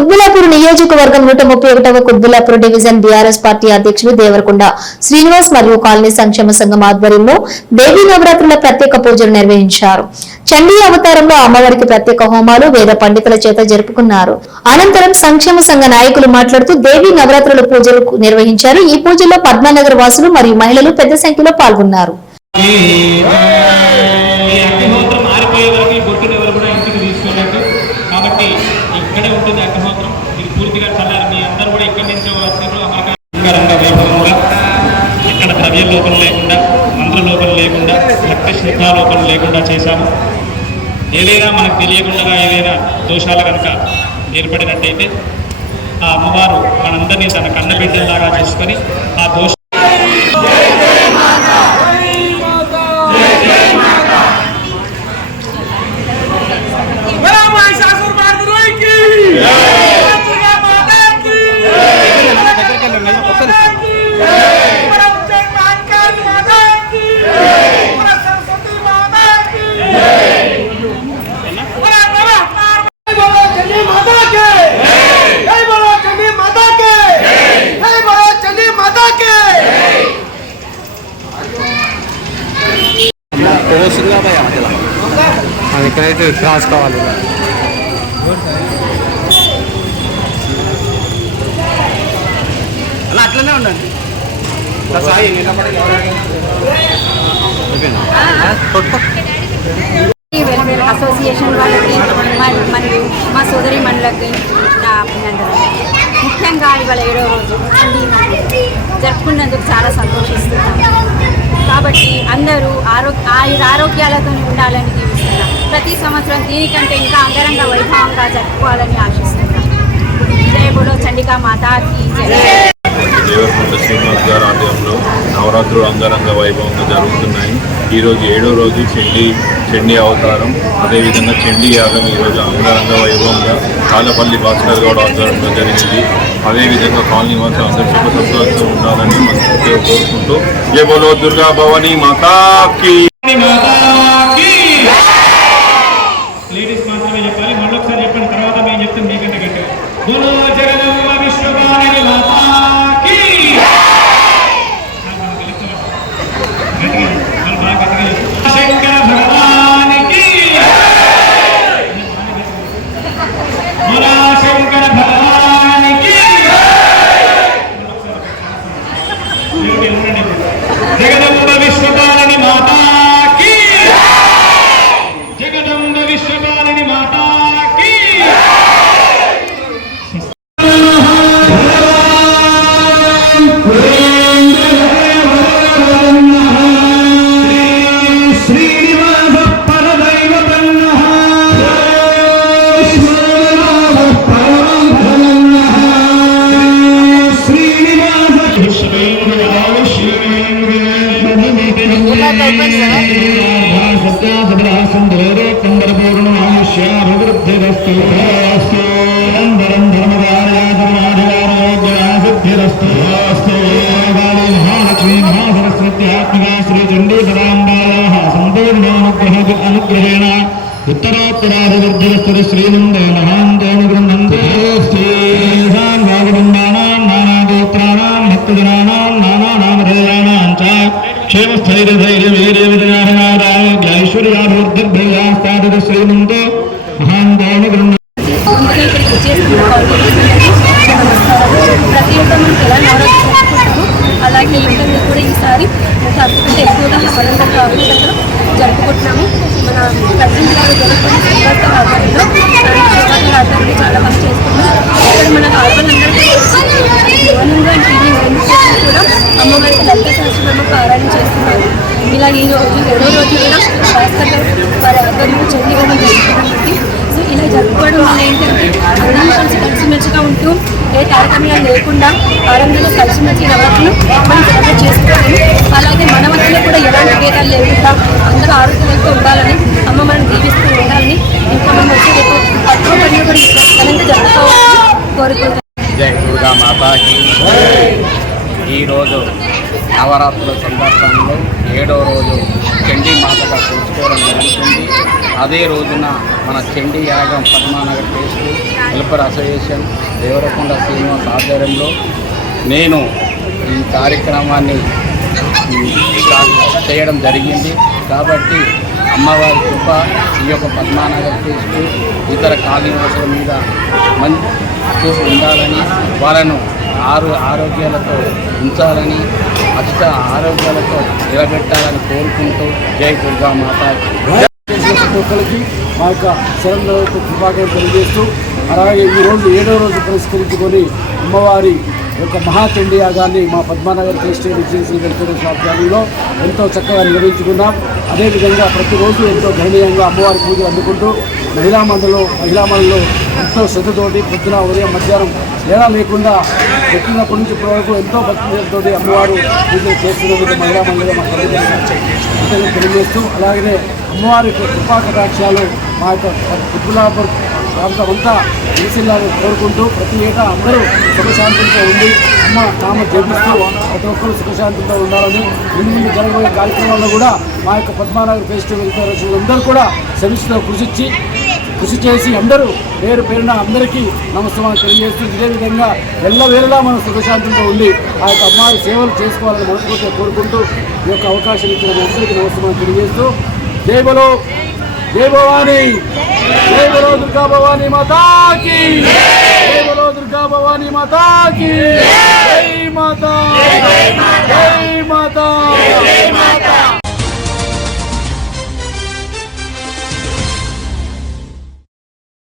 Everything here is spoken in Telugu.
కుత్బుల్లాపూర్ నియోజకవర్గం 131వ కుత్బుల్లాపూర్ డివిజన్ బీఆర్ఎస్ పార్టీ అధ్యక్షులు దేవరకొండ శ్రీనివాస్ మరియు కాలనీ సంక్షేమ సంఘం ఆధ్వర్యంలో దేవీ నవరాత్రుల ప్రత్యేక పూజలు నిర్వహించారు. చండీ అవతారంలో అమ్మవారికి ప్రత్యేక హోమాలు వేద పండితుల చేత జరుపుకున్నారు. అనంతరం సంక్షేమ సంఘ నాయకులు మాట్లాడుతూ దేవీ నవరాత్రుల పూజలు నిర్వహించారు. ఈ పూజల్లో పద్మానగర్ వాసులు మరియు మహిళలు పెద్ద సంఖ్యలో పాల్గొన్నారు. ఇక్కడే ఉంటుంది అగ్నిహోత్రం. ఇది పూర్తిగా చల్లారి మీ అందరూ కూడా ఇక్కడి నుంచి అంగరంగ వైభవంగా ఇక్కడ ద్రవ్య లోపం లేకుండా, మంత్ర లోపం లేకుండా, భక్తి శ్రద్ధా లోపం లేకుండా చేశాము. ఏదైనా మనకు తెలియకుండా ఏదైనా దోషాలు కనుక ఏర్పడినట్టయితే ఆ అమ్మవారు మనందరినీ తన కన్నబిడ్డలాగా చేసుకొని ఆ దోష ఇక్కడైతే రాసుకోవాలి. అలా అట్లనే ఉండండి. వెల్ఫేర్ అసోసియేషన్ వాళ్ళకి మరియు మా సోదరి మండలకి నా అభినందనలు. ముఖ్యంగా ఇవాళ 7వ రోజు జరుపుకున్నందుకు చాలా సంతోషిస్తున్నాను. కాబట్టి అందరూ ఆరోగ్యాలతో ఉండాలని జీవిస్తున్నాం. ప్రతి సంవత్సరం దీనికంటే ఇంకా అంగరంగ వైభవంగా జరుపుకోవాలని ఆశిస్తున్నాం. జయ బోలో చండికా మాతాకి జయ. దేవరకొండ శ్రీనివాస్ గారి ఆలయంలో నవరాత్రులు అంగరంగ వైభవంగా జరుగుతున్నాయి. ఈరోజు 7వ రోజు చండీ అవతారం, అదేవిధంగా చండీ యాగం ఈరోజు అంగరంగ వైభవంగా కాలపల్లి భాస్కర్ గౌడ్ ఆధ్వర్యంలో జరిగింది. అదేవిధంగా కాలనీ వాసులు అందరూ శుభ సంతోషంతో ఉండాలని మనస్ఫూర్తిగా కోరుకుంటూ జై బోలో దుర్గా భవానీ మాతాకి. లేడీస్ మాత్రమే చెప్పాలి. మళ్ళొకసారి చెప్పండి, తర్వాత మేము చెప్తాం మీకంటే గట్టిగా. బోలో జగదంబ విశ్వవాణి మాతాకి. శంకర భగవానికి, బోలో శంకర భగవానికి. జగదంబ విశ్వవాణి మాతాకి, జగదంబ విశ్వవాణి మాతాకి. అనుగ్రహేణ ఉత్తరోత్తరాభివృద్ధిరస్తు శ్రీనందో మహాంతేన గృహంతే శ్రీహాన్ భాగవందానాం నానాగోత్రాణాం భక్తజనానాం నానానామధేయానాం చ క్షేమస్థైర్యధైర్యవీర్యవిజయారోగ్యైశ్వర్యాభివృద్ధిర్భయాస్తాదృ శ్రీనందో మహాంతేన గృహం. ప్రతి ఒక్క మనకి ఎలా నవరాత్రి జరుపుకుంటాము అలాగే ఇంటర్వ్యూ కూడా ఈసారి అంతకంటే ఎక్కువగా బలంగా అభివృద్ధిలో జరుపుకుంటున్నాము. మన ప్రజెంట్ గారు జరుపుకునే శ్రీవార్త ఆధ్వర్యంలో ఆధ్వర్యంలో చాలా బాగా చేస్తున్నాం. ఇక్కడ మన ఆల్బలందరికీ యువనంగా టీవీ కూడా అమ్మవారికి లలిత సహస్రనామ పారాయణ చేస్తున్నారు. ఇలా ఈ రోజు 7వ రోజు కూడా భాస్కర్ వారి ఆధ్వర్యంలో చండీ హోమం జరుపుకోవడానికి. సో ఇలా జరుపుకోవడం వల్ల ఏంటంటే అందరం కలిసిమెలిసిగా ఉంటూ ఏ తారతమ్యాలు లేకుండా ఆనందంగా కలిసిమెలిసి నవరాత్రులు మనం సెలబ్రేట్ చేసుకోవాలి. అలాగే మన మధ్యలో కూడా ఎలాంటి భేదాలు లేకుండా అందరూ ఆరోగ్యంతో ఉండాలని, అమ్మ మనం దీవిస్తూ ఉండాలని, ఇంకా మనం వచ్చే రేపు పట్టుకో పని కూడా ఘనంగా జరుపుకోవాలని కోరుకుంటాం. జై దుర్గా మాతాకి. ఈరోజు నవరాత్రుల సందర్భంలో 7వ రోజు చండీ మాతగా కొలుచుకోవడం జరుగుతుంది. అదే రోజున మన చండీ యాగం Padmanagar trust welfare association Devarakonda Srinivas ఆధ్వర్యంలో నేను ఈ కార్యక్రమాన్ని చేయడం జరిగింది. కాబట్టి అమ్మవారి కృప ఈ యొక్క పద్మానగర్ ట్రస్ట్ ఇతర కాలనీవాసుల మీద చూసి ఉండాలని, వాళ్ళను ఆరోగ్యాలతో ఉంచాలని, అష్ట ఆరోగ్యాలతో నిలబెట్టాలని కోరుకుంటూ జై దుర్గా మాత. ప్రతి ఒక్కరికి మా యొక్క శరణులకు కృపాకారం తెలియజేస్తూ, అలాగే ఈరోజు 7వ రోజు పురస్కరించుకొని అమ్మవారి యొక్క మహాచండీ యాగాన్ని మా పద్మానగర్ ట్రస్ట్ రెసిడెన్షియల్ వెల్ఫేర్ ఆధ్వర్యంలో ఎంతో చక్కగా నిర్వహించుకున్నాం. అదేవిధంగా ప్రతిరోజు ఎంతో ఘననీయంగా అమ్మవారి పూజలు అందుకుంటూ మహిళా మండలిలో ఎంతో శ్రద్ధతోటి పొద్దున ఉదయం మధ్యాహ్నం తేడా లేకుండా పెట్టినప్పటి నుంచి ఇప్పటివరకు ఎంతో భక్తితో అమ్మవారు పూజలు చేస్తున్నందుకు మహిళా మండలి మా తెలియజేస్తూ, అలాగనే అమ్మవారి కృపా కటాక్షాలు మా యొక్క కుతుబులాపూర్ ప్రాంతమంతా విసిల్లాలని కోరుకుంటూ ప్రతి ఏటా అందరూ సుఖశాంతులతో ఉండి అమ్మ నామ జపిస్తూ ప్రతి ఒక్కరు సుఖశాంతులతో ఉండాలని, ముందు జరగబోయే కార్యక్రమాల్లో కూడా మా యొక్క పద్మానగర్ ఫెస్టివల్ అందరూ కూడా సమిష్టితో కృషి చేసి అందరూ పేరున అందరికీ నమస్కారం తెలియజేస్తూ, ఇదే విధంగా ఎల్లవేళలా మనం సుఖశాంతులతో ఉండి ఆ యొక్క అమ్మాయి సేవలు చేసుకోవాలని మనస్ఫూర్తిగా కోరుకుంటూ ఈ యొక్క అవకాశం ఇచ్చిన అందరికీ నమస్కారం తెలియజేస్తూ, జై బలో జై భవానీ, జై బలో దుర్గా భవానీ మాతాకి, జై బలో దుర్గా భవానీ మాతాకి, జై మాతా, జై మాతా, జై మాతా.